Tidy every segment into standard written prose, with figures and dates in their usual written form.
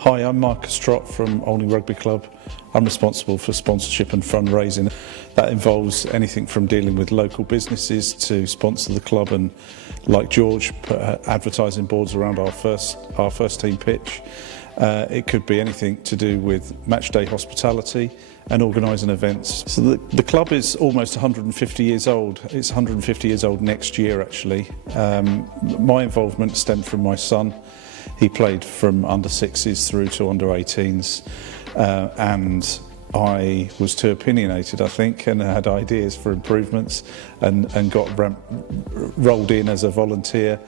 Hi, I'm Marcus Trott from Olney Rugby Club. I'm responsible for sponsorship and fundraising. That involves anything from dealing with local businesses to sponsor the club and, like George, put advertising boards around our first team pitch. It could be anything to do with matchday hospitality and organising events. So the club is almost 150 years old. It's 150 years old next year, actually. My involvement stemmed from my son. He played from under 6s through to under 18s, and I was too opinionated, I think, and had ideas for improvements, and got rolled in as a volunteer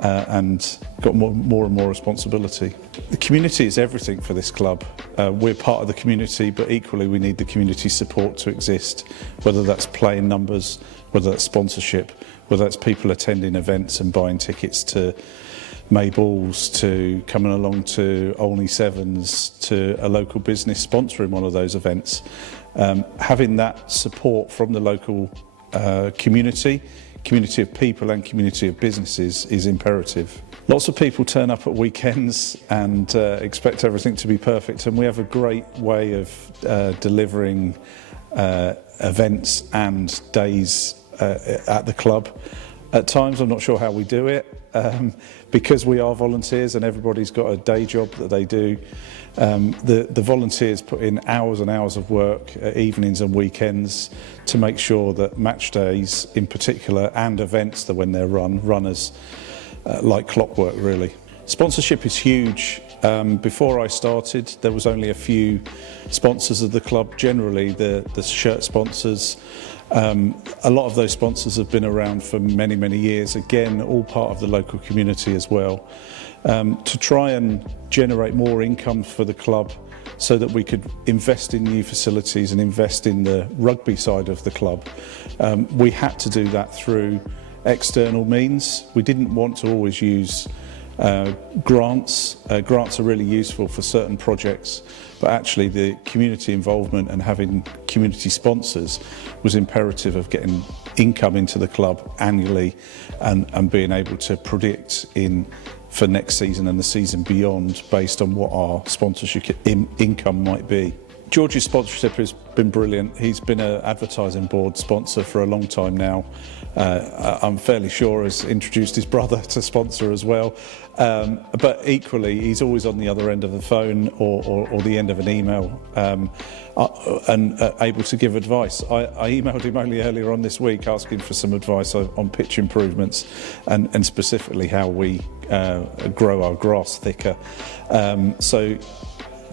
and got more and more responsibility. The community is everything for this club. We're part of the community, but equally we need the community support to exist, whether that's playing numbers, whether that's sponsorship, whether that's people attending events and buying tickets to May Balls, to coming along to Olney Sevens, to a local business sponsoring one of those events. Having that support from the local community of people and community of businesses is imperative. Lots of people turn up at weekends and expect everything to be perfect, and we have a great way of delivering events and days at the club. At times I'm not sure how we do it, because we are volunteers and everybody's got a day job that they do. The volunteers put in hours and hours of work at evenings and weekends to make sure that match days in particular, and events that when they're run as like clockwork, really. Sponsorship is huge. Before I started, there was only a few sponsors of the club, generally the shirt sponsors. A lot of those sponsors have been around for many, many years, again, all part of the local community as well. To try and generate more income for the club so that we could invest in new facilities and invest in the rugby side of the club, we had to do that through external means. We didn't want to always use grants. Grants are really useful for certain projects, but actually the community involvement and having community sponsors was imperative of getting income into the club annually and being able to predict for next season and the season beyond based on what our sponsorship income might be. George's sponsorship has been brilliant. He's been an advertising board sponsor for a long time now. I'm fairly sure has introduced his brother to sponsor as well. But equally, he's always on the other end of the phone or the end of an email and able to give advice. I emailed him only earlier on this week asking for some advice on pitch improvements and specifically how we grow our grass thicker. So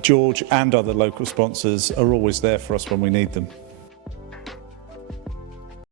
George and other local sponsors are always there for us when we need them.